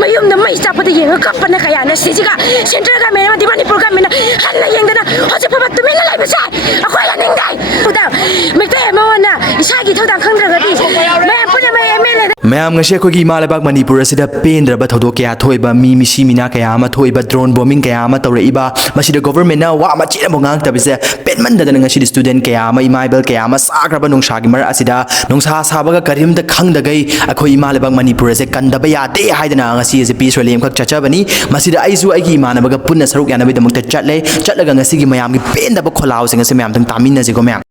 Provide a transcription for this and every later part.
Mayum na may isa pa di yung kapan na kaya na sisiga Central kami naman di Manipur kami na hala yung na hosi pa ba't tuminalay ba siya ako ay laningay udaw magtaya mo na isagi tawdang kang dragadi may po na may emele Mayam nga siya kogi malabak Manipur asida pendaba thodok kaya thoiba mi misi mina kaya ama thoiba drone bombing kaya ama tawre iba masida government na wa machi mo ngang tabise penman da nga sida student kaya ama imaibel kaya ama sagraba nung shagi mar asida nung sa sabaga karim da khang da gai akhoi malabak Manipur ase kandaba yate haidana nga si ase peace rally khak chachabani masida aisu aigi manabaga punna saruk yanabi damukta chatlaga nga sigi mayam gi pendaba Khollao singa se mayam tang tamin na se ko mayam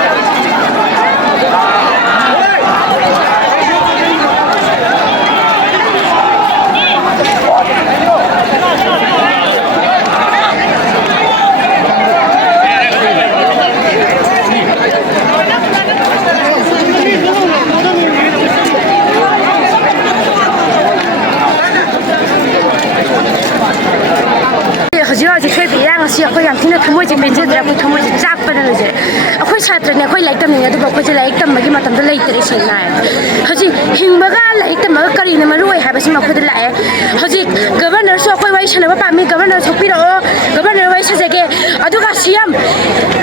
Aku yang kini temu je benci dia aku temu je cak pada lagi. Aku satu ni aku like tempat ni tu aku je like tempat bagi macam tu like terus senai. Haji hingga like tempat kari nama luai habis aku tu like. Haji governor so aku wajib sana bapa mi governor so piro governor wajib saja. Aduh kasiam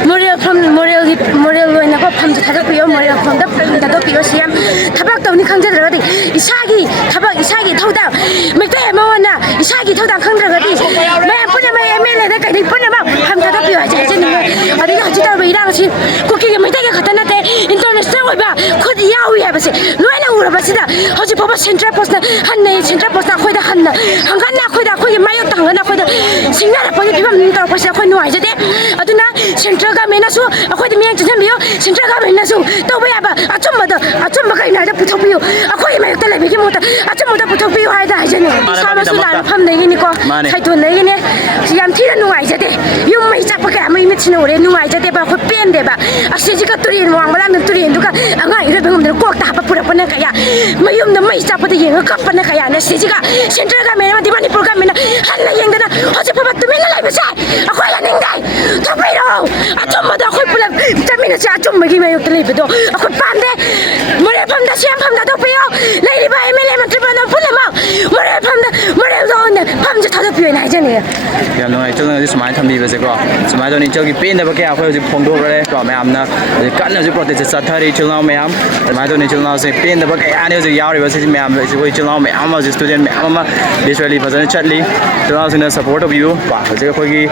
moral luai nak apa tu thada piro moral from thada piro siam. Thabak tu ni kang je terus isagi thabak isagi tahu dah. Mereka mahu na isagi tahu dah kang terus. Saya pun nama emele dah kali pun हम तो पियो है जैसे नहीं है अरे यहाँ जितना भी रहा है कुकी के मिठाई के खतरना थे इंटरनेशनल हुई बा खुद यहाँ हुई है बस लोग ना उड़ा बस इधर हो जी पापा सेंट्रल पोस्ट ना हन्ने सेंट्रल पोस्ट ना कोई दा हन्ना हंगा ना कोई मायो तंगा ना कोई दा सिंगर कोई भी हम तो पास कोई नुआ जाते अतु ना सेंट्रल का मेना सु कोई तो मियाँ जैसे बियो सेंट्रल का मेना सु तो भी अब अचुम का इन्हें तो पुथो बियो कोई मैं तो लेबी की मोटा अचुम मोटा पुथो बियो है दा जने सारा सुधार हम नहीं निको है तो नहीं ने सियाम थी ना नुआ जाते yung may sapa kaya may mit sinure nuai jate ba ko pende ba asiji ka turin wang wala ng turin duka anga ire bengom de ko ta pa pura pa na kaya mayum na may sapa de yung ka pa na kaya na asiji ka central ka me di Manipur ka me na hala yung na hosi pa ba't tuminalay ba siya ako ay laningay tapiro atum mo da ako pula tamin na siya atum magi mayo talay ba do ako pande mure pam da siyam pam da do piyo lady ba emele man tripa na pula mo mure do na pam ja thada piyo na jane ya no ai chung na smai thambi ba se ko smai do ni chogi pen da ba kya khoi ji phong do re ko me am na kan na ji protect sa thari chung na me am smai do ni chung na se pen da ba kya ne ji yaw ri ba se me am ji khoi chung na me am ji student me am ma literally ba jan chatli chung na sin support of you ba je khoi gi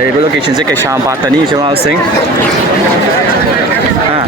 leibak location se ke sham pa tani chung na sing ha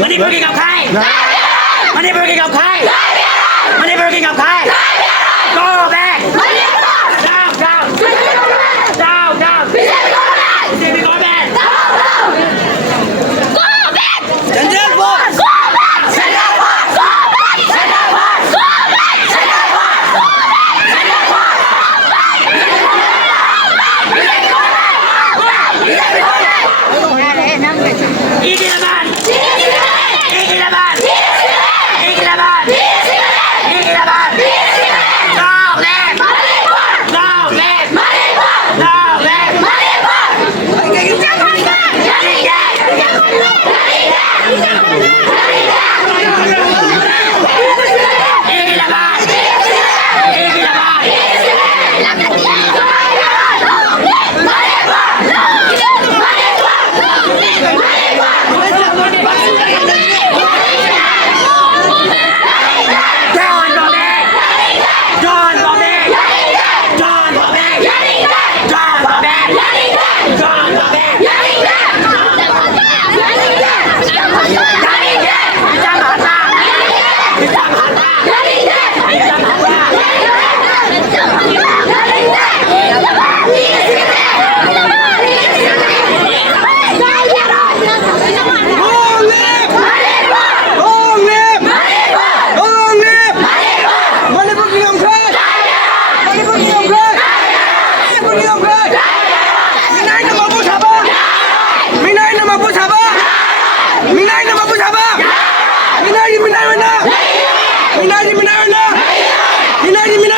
Manipur cái gặp khai Manipur cái gặp khai Manipur cái gặp khai Go back Down Down Down BJP go back Go back Central Force Go back Central Force Go back Central Force Go back Central Force Go back Central Force Mani Puri Kai Minai nama Abu Sabah Minai nama Abu Sabah Minai nama Abu Sabah Minai mana Minai mana Minai